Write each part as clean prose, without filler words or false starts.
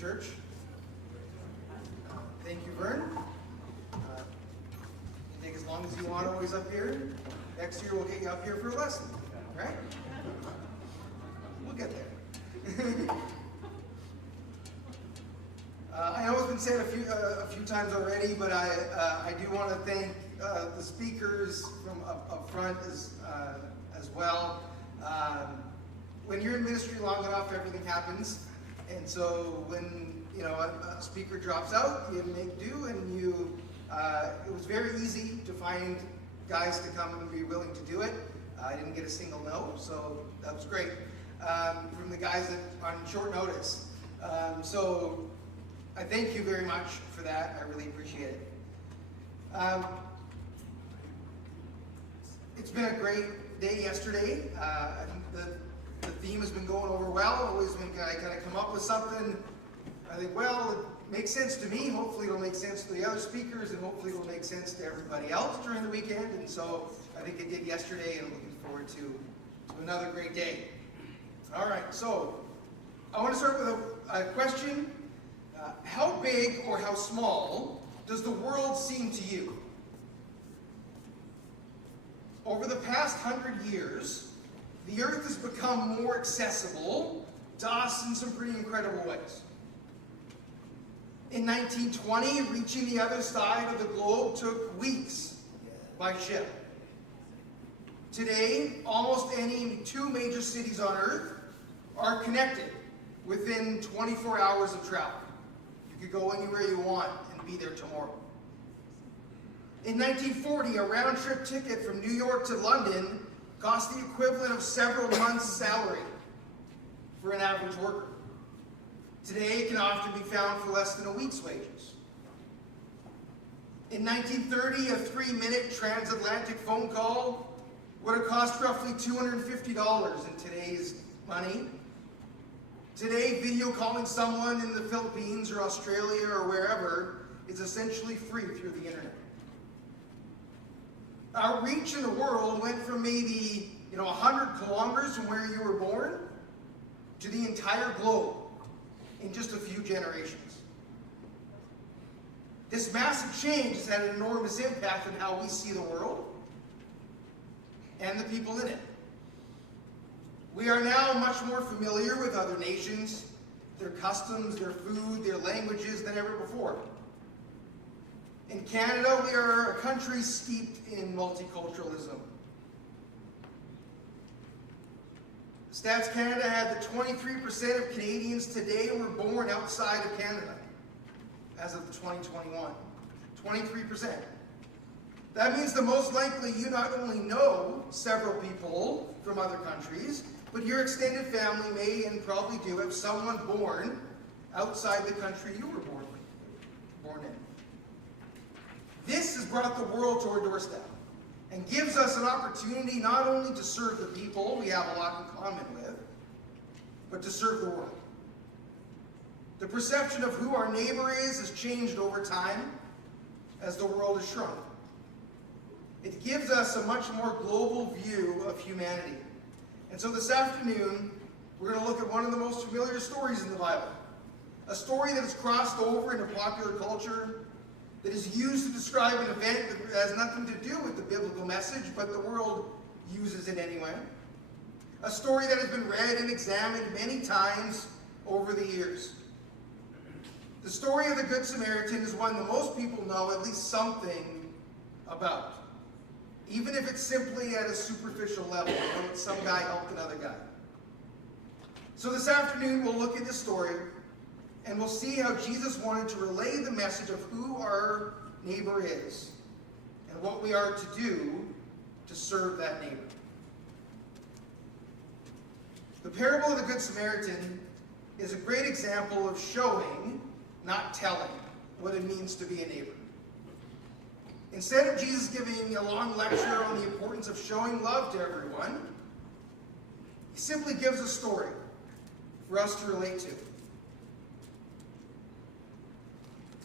church. Thank you, Vern. You can take as long as you want always up here. Next year we'll get you up here for a lesson, right? We'll get there. I know it's been said a few times already, but I do want to thank the speakers from up front as well. When you're in ministry long enough, everything happens, and so when a speaker drops out, you make do, and it was very easy to find guys to come and be willing to do it. I didn't get a single no, so that was great from the guys on short notice. So I thank you very much for that. I really appreciate it. It's been a great day yesterday. I think the theme has been going over well. Always when I kind of come up with something, I think, well, it makes sense to me. Hopefully it'll make sense to the other speakers, and hopefully it'll make sense to everybody else during the weekend. And so I think it did yesterday, and I'm looking forward to another great day. All right, so I want to start with a question. How big or how small does the world seem to you? Over the past 100 years, the earth has become more accessible to us in some pretty incredible ways. In 1920, reaching the other side of the globe took weeks by ship. Today, almost any two major cities on earth are connected within 24 hours of travel. You could go anywhere you want and be there tomorrow. In 1940, a round-trip ticket from New York to London cost the equivalent of several months' salary for an average worker. Today, it can often be found for less than a week's wages. In 1930, a 3-minute transatlantic phone call would have cost roughly $250 in today's money. Today, video calling someone in the Philippines or Australia or wherever is essentially free through the internet. Our reach in the world went from maybe 100 kilometers from where you were born to the entire globe in just a few generations. This massive change has had an enormous impact on how we see the world and the people in it. We are now much more familiar with other nations, their customs, their food, their languages than ever before. In Canada, we are a country steeped in multiculturalism. Stats Canada had that 23% of Canadians today were born outside of Canada as of 2021. 23%. That means that most likely you not only know several people from other countries, but your extended family may and probably do have someone born outside the country you were born in. This has brought the world to our doorstep and gives us an opportunity not only to serve the people we have a lot in common with, but to serve the world. The perception of who our neighbor is has changed over time as the world has shrunk. It gives us a much more global view of humanity. And so this afternoon, we're going to look at one of the most familiar stories in the Bible. A story that has crossed over into popular culture, that is used to describe an event that has nothing to do with the biblical message, but the world uses it anyway. A story that has been read and examined many times over the years. The story of the Good Samaritan is one that most people know at least something about, even if it's simply at a superficial level, that some guy helped another guy. So this afternoon we'll look at this story, and we'll see how Jesus wanted to relay the message of who our neighbor is and what we are to do to serve that neighbor. The parable of the Good Samaritan is a great example of showing, not telling, what it means to be a neighbor. Instead of Jesus giving a long lecture on the importance of showing love to everyone, he simply gives a story for us to relate to.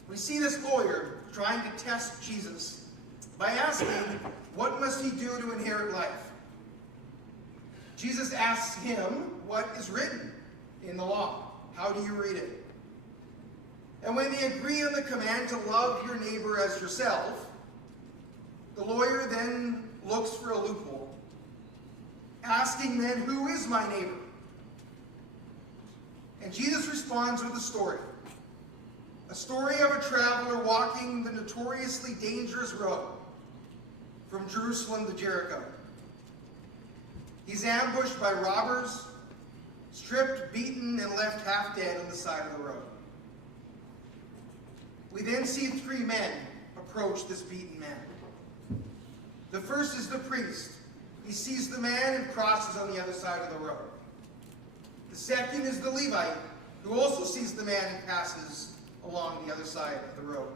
We see this lawyer trying to test Jesus by asking, what must he do to inherit life? Jesus asks him, what is written in the law? How do you read it? And when they agree on the command to love your neighbor as yourself, the lawyer then looks for a loophole, asking then, who is my neighbor? And Jesus responds with a story of a traveler walking the notoriously dangerous road from Jerusalem to Jericho. He's ambushed by robbers, stripped, beaten, and left half dead on the side of the road. We then see three men approach this beaten man. The first is the priest. He sees the man and crosses on the other side of the road. The second is the Levite, who also sees the man and passes along the other side of the road.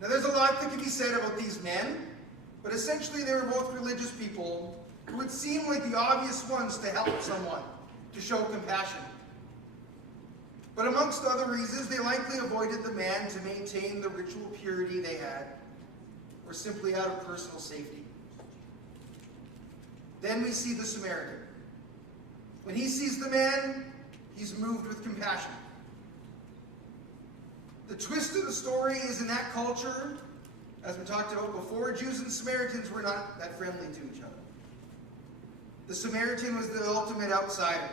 Now there's a lot that can be said about these men, but essentially they were both religious people who would seem like the obvious ones to help someone, to show compassion. But amongst other reasons, they likely avoided the man to maintain the ritual purity they had, or simply out of personal safety. Then we see the Samaritan. When he sees the man, he's moved with compassion. The twist of the story is, in that culture, as we talked about before, Jews and Samaritans were not that friendly to each other. The Samaritan was the ultimate outsider.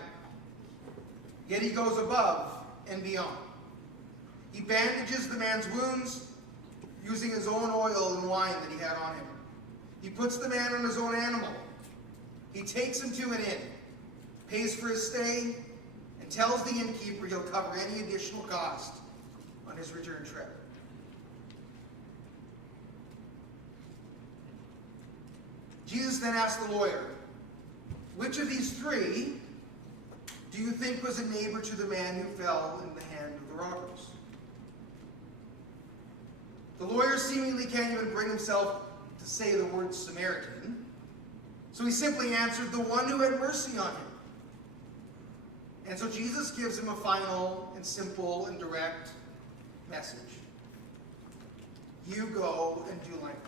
Yet he goes above and beyond. He bandages the man's wounds using his own oil and wine that he had on him. He puts the man on his own animal. He takes him to an inn, pays for his stay, and tells the innkeeper he'll cover any additional cost on his return trip. Jesus then asked the lawyer, which of these three do you think was a neighbor to the man who fell in the hand of the robbers? The lawyer seemingly can't even bring himself to say the word Samaritan, so he simply answered, the one who had mercy on him. And so Jesus gives him a final and simple and direct message. You go and do likewise.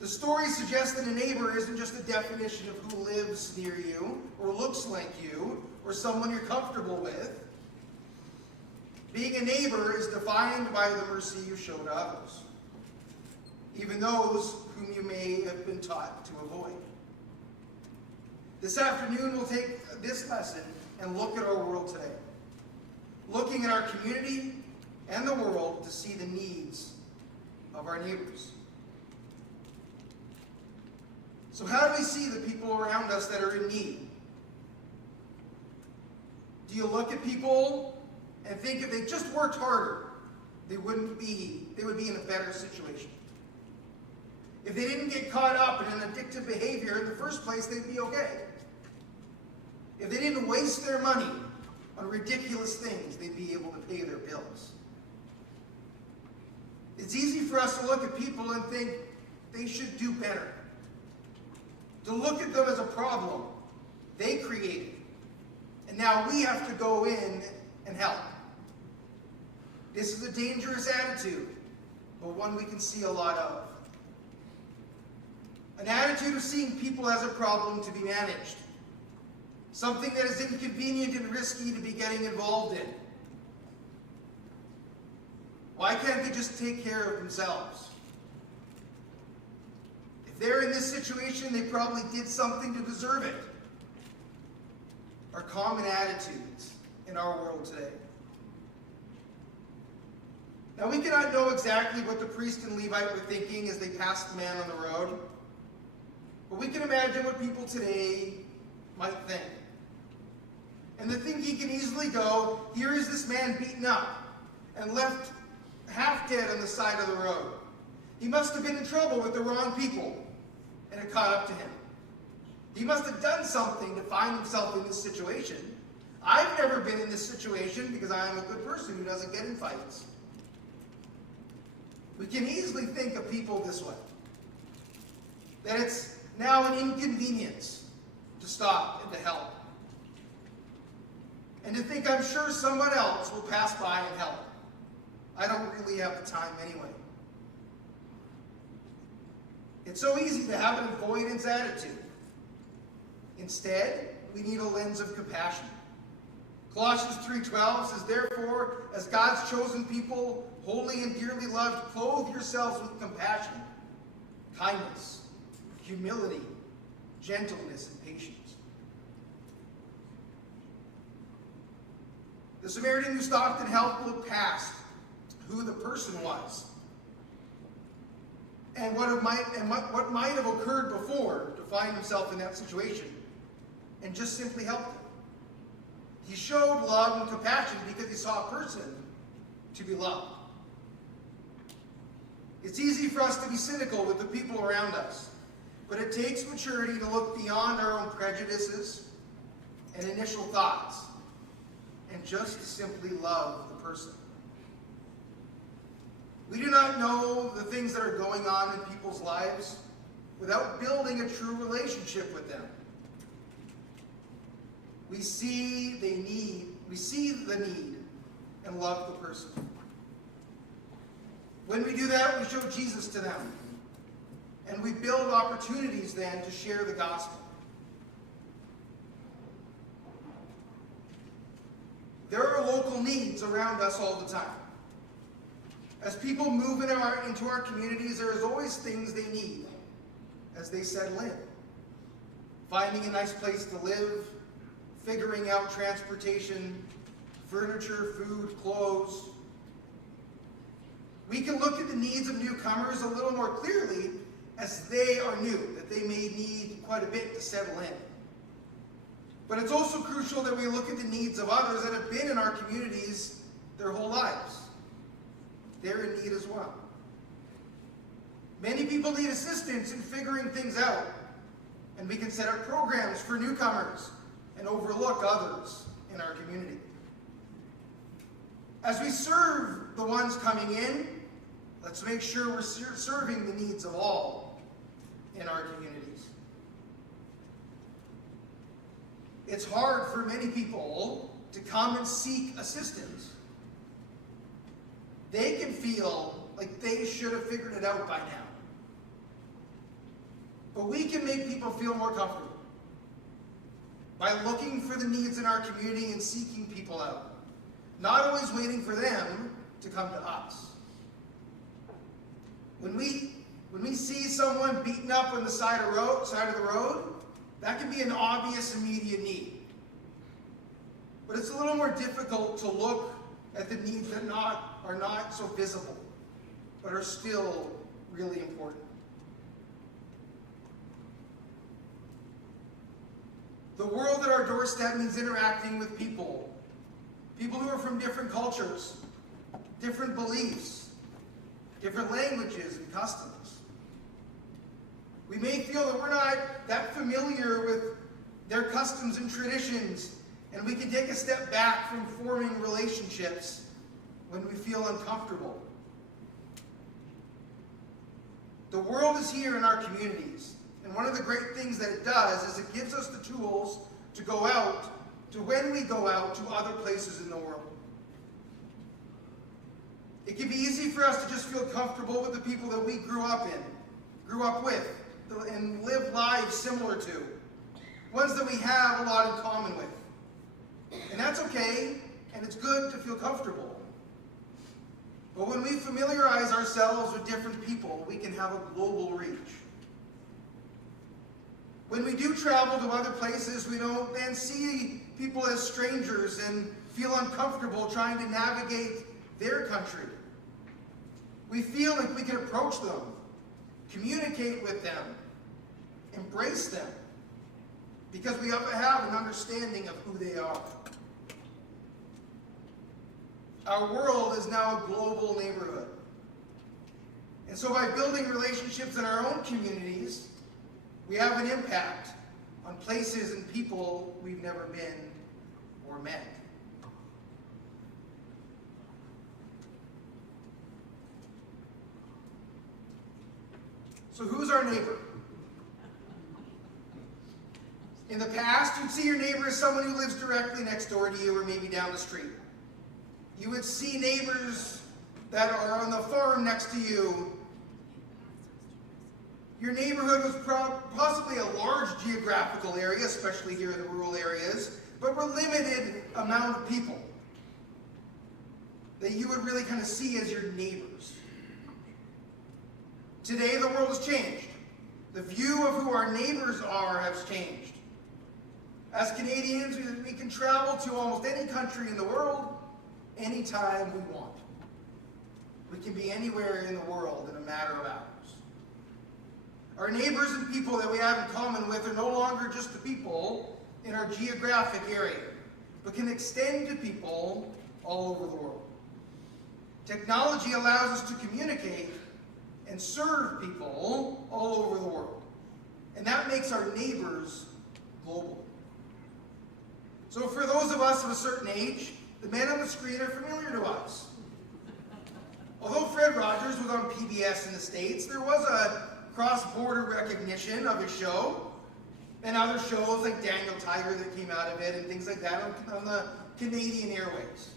The story suggests that a neighbor isn't just a definition of who lives near you, or looks like you, or someone you're comfortable with. Being a neighbor is defined by the mercy you show to others, even those whom you may have been taught to avoid. This afternoon, we'll take this lesson and look at our world today, looking at our community and the world to see the needs of our neighbors. So how do we see the people around us that are in need? Do you look at people and think if they just worked harder, they would be in a better situation? If they didn't get caught up in an addictive behavior in the first place, they'd be okay. If they didn't waste their money on ridiculous things, they'd be able to pay their bills. It's easy for us to look at people and think they should do better, to look at them as a problem they created, and now we have to go in and help. This is a dangerous attitude, but one we can see a lot of. An attitude of seeing people as a problem to be managed, something that is inconvenient and risky to be getting involved in. Why can't they just take care of themselves? If they're in this situation, they probably did something to deserve it. Are common attitudes in our world today. Now, we cannot know exactly what the priest and Levite were thinking as they passed the man on the road, but we can imagine what people today might think. And the thinking can easily go, here is this man beaten up and left half dead on the side of the road. He must have been in trouble with the wrong people, and it caught up to him. He must have done something to find himself in this situation. I've never been in this situation because I am a good person who doesn't get in fights. We can easily think of people this way, that it's now an inconvenience to stop and to help. And to think, I'm sure someone else will pass by and help. I don't really have the time anyway. It's so easy to have an avoidance attitude. Instead, we need a lens of compassion, Colossians 3:12 says, therefore, as God's chosen people, holy and dearly loved, clothe yourselves with compassion, kindness, humility, gentleness, and patience. The Samaritan who stopped and helped looked past who the person was and what might have occurred before to find himself in that situation, and just simply helped him. He showed love and compassion because he saw a person to be loved. It's easy for us to be cynical with the people around us, but it takes maturity to look beyond our own prejudices and initial thoughts and just to simply love the person. We do not know the things that are going on in people's lives without building a true relationship with them. We see the need and love the person. When we do that, we show Jesus to them. And we build opportunities then to share the gospel. There are local needs around us all the time. As people move into our communities, there is always things they need as they settle in. Finding a nice place to live, figuring out transportation, furniture, food, clothes. We can look at the needs of newcomers a little more clearly as they are new, that they may need quite a bit to settle in. But it's also crucial that we look at the needs of others that have been in our communities their whole lives. They're in need as well. Many people need assistance in figuring things out, and we can set up programs for newcomers and overlook others in our community. As we serve the ones coming in, let's make sure we're serving the needs of all in our communities. It's hard for many people to come and seek assistance. They can feel like they should have figured it out by now. But we can make people feel more comfortable by looking for the needs in our community and seeking people out. Not always waiting for them to come to us. When we see someone beaten up on the side of the road, that can be an obvious immediate need. But it's a little more difficult to look at the needs that are not so visible, but are still really important. The world at our doorstep means interacting with people who are from different cultures, different beliefs, different languages and customs. We may feel that we're not that familiar with their customs and traditions, and we can take a step back from forming relationships when we feel uncomfortable. The world is here in our communities, and one of the great things that it does is it gives us the tools to go out, to when we go out to other places in the world. It can be easy for us to just feel comfortable with the people that we grew up with, and live lives similar to, ones that we have a lot in common with. And that's okay, and it's good to feel comfortable. But when we familiarize ourselves with different people, we can have a global reach. When we do travel to other places, we don't then see people as strangers and feel uncomfortable trying to navigate their country. We feel like we can approach them, communicate with them, embrace them, because we have an understanding of who they are. Our world is now a global neighborhood. And so by building relationships in our own communities, we have an impact on places and people we've never been or met. So who's our neighbor? In the past, you'd see your neighbor as someone who lives directly next door to you or maybe down the street. You would see neighbors that are on the farm next to you. Your neighborhood was possibly a large geographical area, especially here in the rural areas, but were limited amount of people that you would really kind of see as your neighbors. Today, the world has changed. The view of who our neighbors are has changed. As Canadians, we can travel to almost any country in the world anytime we want. We can be anywhere in the world in a matter of hours. Our neighbors and people that we have in common with are no longer just the people in our geographic area, but can extend to people all over the world. Technology allows us to communicate and serve people all over the world. And that makes our neighbors global. So for those of us of a certain age, the men on the screen are familiar to us. Although Fred Rogers was on PBS in the States, there was a cross-border recognition of his show, and other shows like Daniel Tiger that came out of it and things like that on the Canadian airwaves.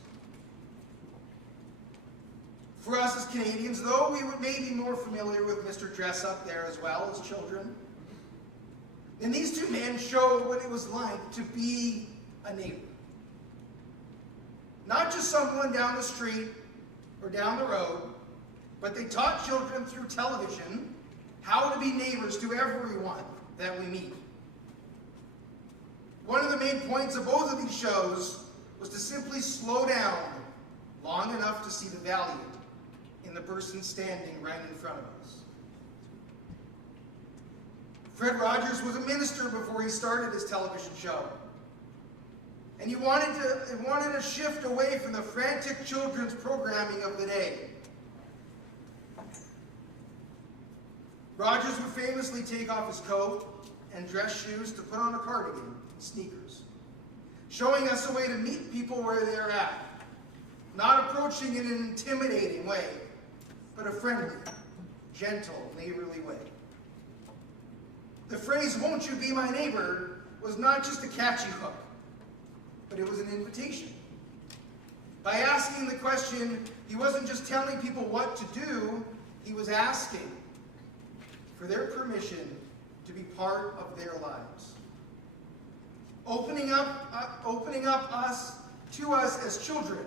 For us as Canadians, though, we may be more familiar with Mr. Dress Up there as well as children. And these two men showed what it was like to be a neighbor. Not just someone down the street or down the road, but they taught children through television how to be neighbors to everyone that we meet. One of the main points of both of these shows was to simply slow down long enough to see the value in the person standing right in front of us. Fred Rogers was a minister before he started his television show. And he wanted to shift away from the frantic children's programming of the day. Rogers would famously take off his coat and dress shoes to put on a cardigan and sneakers, showing us a way to meet people where they're at, not approaching in an intimidating way, but a friendly, gentle, neighborly way. The phrase, "Won't you be my neighbor," was not just a catchy hook, but it was an invitation. By asking the question, he wasn't just telling people what to do, he was asking for their permission to be part of their lives. Opening up us to us as children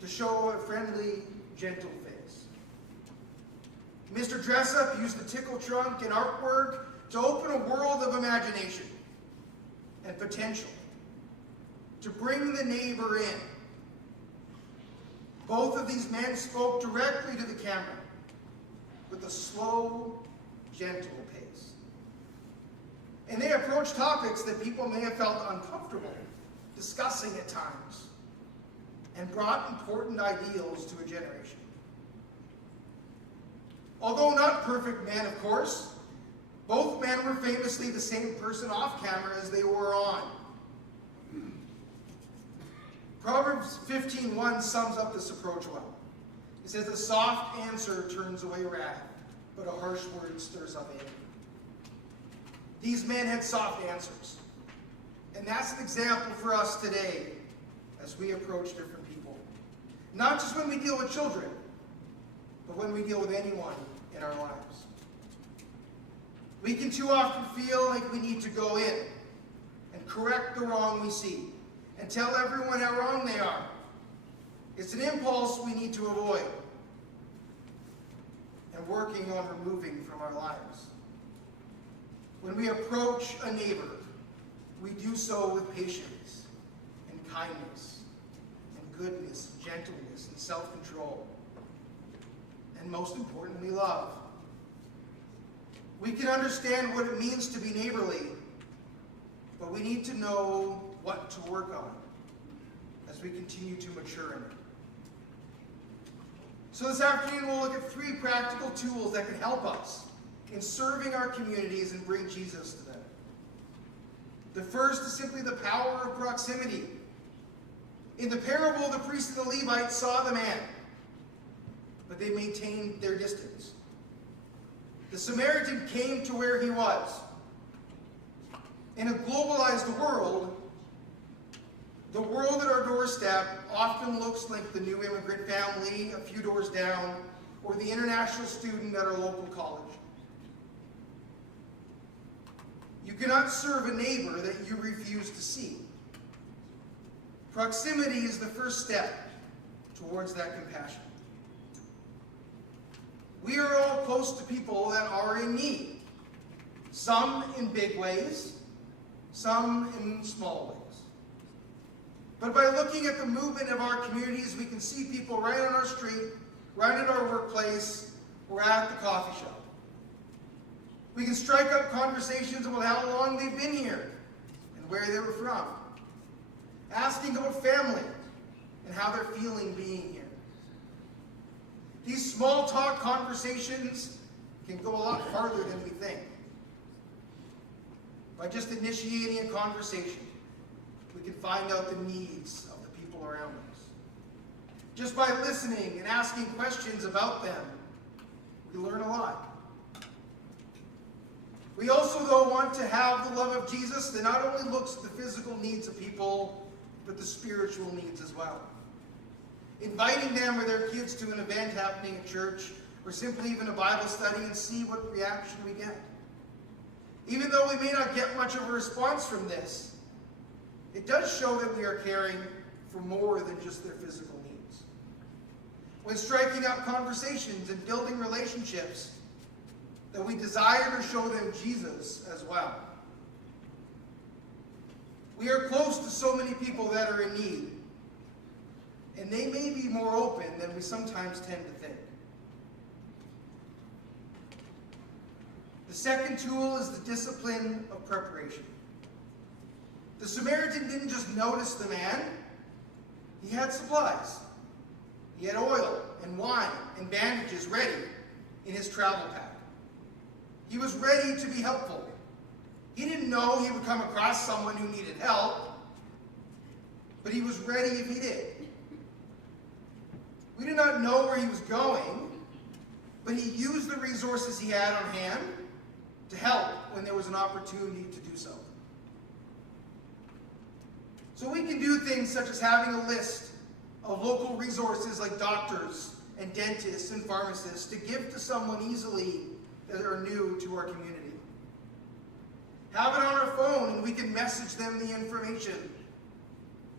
to show a friendly, gentle face. Mr. Dressup used the tickle trunk and artwork to open a world of imagination and potential, to bring the neighbor in. Both of these men spoke directly to the camera with a slow, gentle pace. And they approached topics that people may have felt uncomfortable discussing at times, and brought important ideals to a generation. Although not perfect men, of course, both men were famously the same person off camera as they were on. Proverbs 15:1 sums up this approach well. It says, "A soft answer turns away wrath, but a harsh word stirs up anger." These men had soft answers. And that's an example for us today as we approach different people. Not just when we deal with children, but when we deal with anyone in our lives. We can too often feel like we need to go in and correct the wrong we see and tell everyone how wrong they are. It's an impulse we need to avoid and working on removing from our lives. When we approach a neighbor, we do so with patience and kindness and goodness, gentleness and self-control. And most importantly, love. We can understand what it means to be neighborly, but we need to know what to work on as we continue to mature in it. So this afternoon we'll look at 3 practical tools that can help us in serving our communities and bring Jesus to them. The first is simply the power of proximity. In the parable, the priest and the Levite saw the man, but they maintained their distance. The Samaritan came to where he was. In a globalized world, the world at our doorstep often looks like the new immigrant family a few doors down, or the international student at our local college. You cannot serve a neighbor that you refuse to see. Proximity is the first step towards that compassion. We are all close to people that are in need. Some in big ways, some in small ways. But by looking at the movement of our communities, we can see people right on our street, right at our workplace, or at the coffee shop. We can strike up conversations about how long they've been here and where they were from, asking about family and how they're feeling being here. These small talk conversations can go a lot farther than we think. By just initiating a conversation, we can find out the needs of the people around us. Just by listening and asking questions about them, we learn a lot. We also, though, want to have the love of Jesus that not only looks at the physical needs of people, but the spiritual needs as well. Inviting them or their kids to an event happening at church, or simply even a Bible study, and see what reaction we get. Even though we may not get much of a response from this, it does show that we are caring for more than just their physical needs. When striking up conversations and building relationships, that we desire to show them Jesus as well. We are close to so many people that are in need, and they may be more open than we sometimes tend to think. The second tool is the discipline of preparation. The Samaritan didn't just notice the man, he had supplies. He had oil and wine and bandages ready in his travel pack. He was ready to be helpful. He didn't know he would come across someone who needed help, but he was ready if he did. We did not know where he was going, but he used the resources he had on hand to help when there was an opportunity to do so. So we can do things such as having a list of local resources like doctors and dentists and pharmacists to give to someone easily that are new to our community. Have it on our phone and we can message them the information,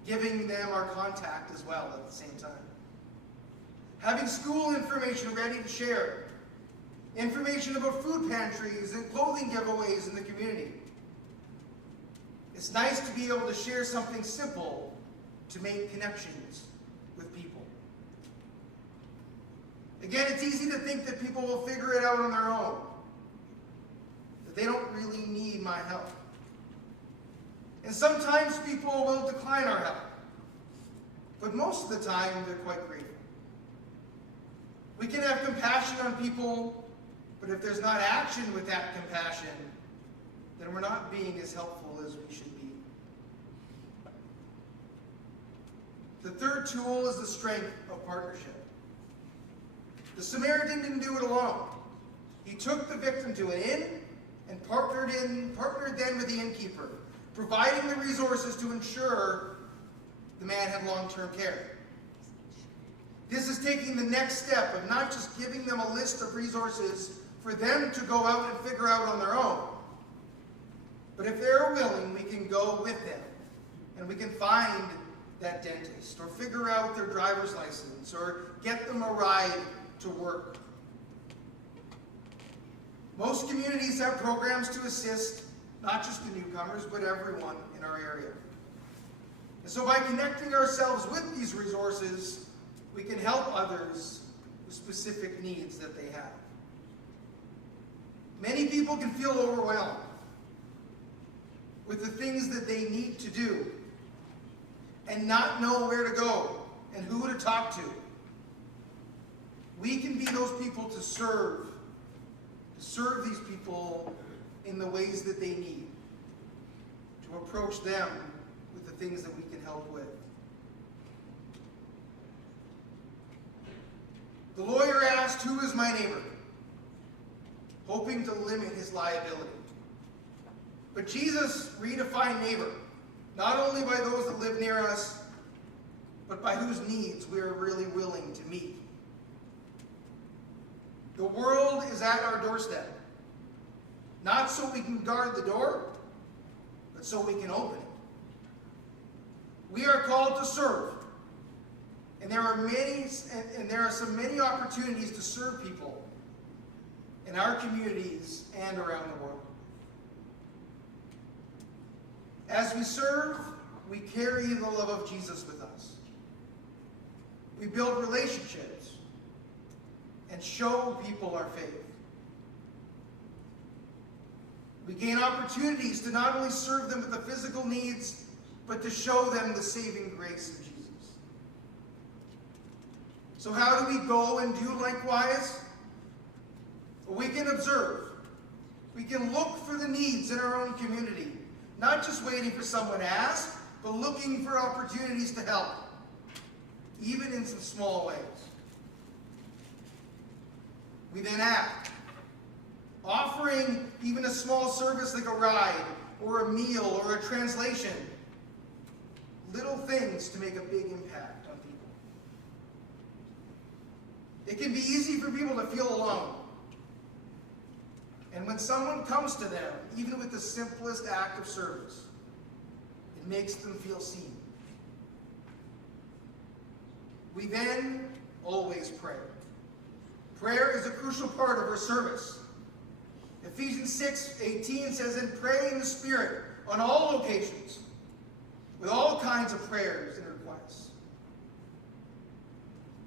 giving them our contact as well at the same time. Having school information ready to share, information about food pantries and clothing giveaways in the community. It's nice to be able to share something simple to make connections with people. Again, it's easy to think that people will figure it out on their own, that they don't really need my help. And sometimes people will decline our help, but most of the time they're quite grateful. We can have compassion on people, but if there's not action with that compassion, then we're not being as helpful as we should be. The third tool is the strength of partnership. The Samaritan didn't do it alone. He took the victim to an inn and partnered then with the innkeeper, providing the resources to ensure the man had long-term care. This is taking the next step of not just giving them a list of resources for them to go out and figure out on their own, but if they're willing, we can go with them and we can find that dentist or figure out their driver's license or get them a ride to work. Most communities have programs to assist not just the newcomers, but everyone in our area. And so by connecting ourselves with these resources, we can help others with specific needs that they have. Many people can feel overwhelmed with the things that they need to do and not know where to go and who to talk to. We can be those people to serve these people in the ways that they need, to approach them with the things that we can help with. The lawyer asked, "Who is my neighbor?" hoping to limit his liability. But Jesus redefined neighbor, not only by those that live near us, but by whose needs we are really willing to meet. The world is at our doorstep, not so we can guard the door, but so we can open it. We are called to serve. And there are many opportunities to serve people in our communities and around the world. As we serve, we carry the love of Jesus with us. We build relationships and show people our faith. We gain opportunities to not only serve them with the physical needs, but to show them the saving grace of Jesus. So how do we go and do likewise? Well, we can observe. We can look for the needs in our own community, not just waiting for someone to ask, but looking for opportunities to help, even in some small ways. We then act, offering even a small service like a ride, or a meal, or a translation. Little things to make a big impact on people. It can be easy for people to feel alone. And when someone comes to them, even with the simplest act of service, it makes them feel seen. We then always pray. Prayer is a crucial part of our service. Ephesians 6:18 says, "And pray in the Spirit on all occasions, with all kinds of prayers and requests."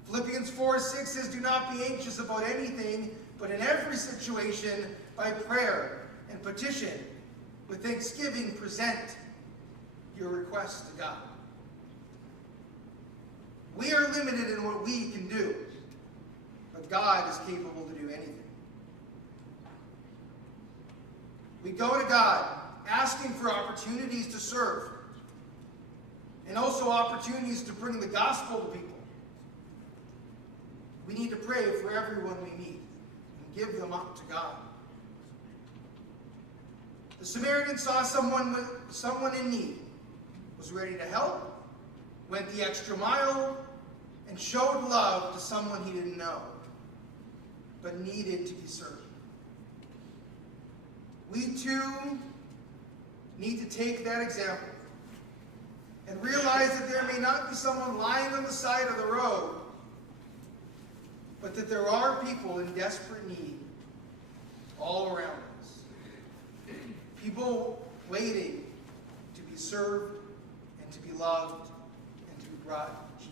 Philippians 4:6 says, "Do not be anxious about anything, but in every situation, by prayer and petition, with thanksgiving, present your requests to God." We are limited in what we can do, but God is capable to do anything. We go to God asking for opportunities to serve, and also opportunities to bring the gospel to people. We need to pray for everyone we meet and give them up to God. The Samaritan saw someone in need, was ready to help, went the extra mile, and showed love to someone he didn't know, but needed to be served. We too need to take that example and realize that there may not be someone lying on the side of the road, but that there are people in desperate need all around us. People waiting to be served and to be loved and to be brought Jesus.